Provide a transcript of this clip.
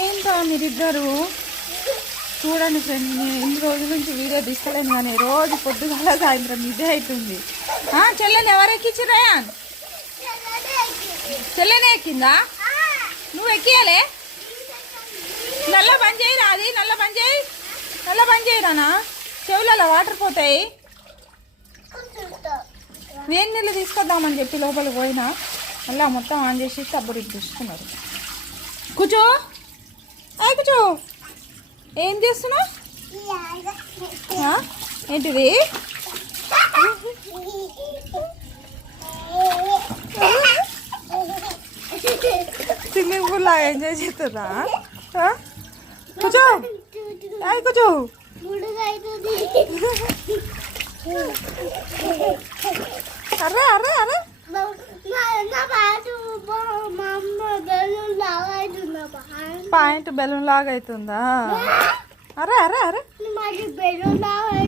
ఏంటో మీరిద్దరు చూడండి ఫ్రెండ్, నేను ఇన్ని రోజుల నుంచి వీడియో తీసుకోలేను కానీ రోజు పొద్దుగాల సాయంత్రం ఇదే అవుతుంది. చెల్లెని ఎవరు ఎక్కించిరా? చెల్లెనే ఎక్కిందా? నువ్వు ఎక్కియాలే? నల్ల బంద్ చేయరా, అది నల్ల బంద్ చేయి, నల్ల బంద్ చేయరానా? చెవులలో వాటర్ పోతాయి. వేడి నీళ్ళు తీసుకొద్దామని చెప్పి లోపలికి పోయినా మళ్ళీ మొత్తం ఆన్ చేసి అప్పుడు చూస్తున్నారు. కూర్చో, కూర్చో. ఏం చేస్తున్నావు? ఏంటిది? స్విమ్మింగ్ పూల్ లాగా ఎంజాయ్ చేస్తుందా? కూర్చో, కూర్చో. అరే అరే అరే, పాయింట్ బెలూన్ లాగా అవుతుందా? అరే అరే అరే,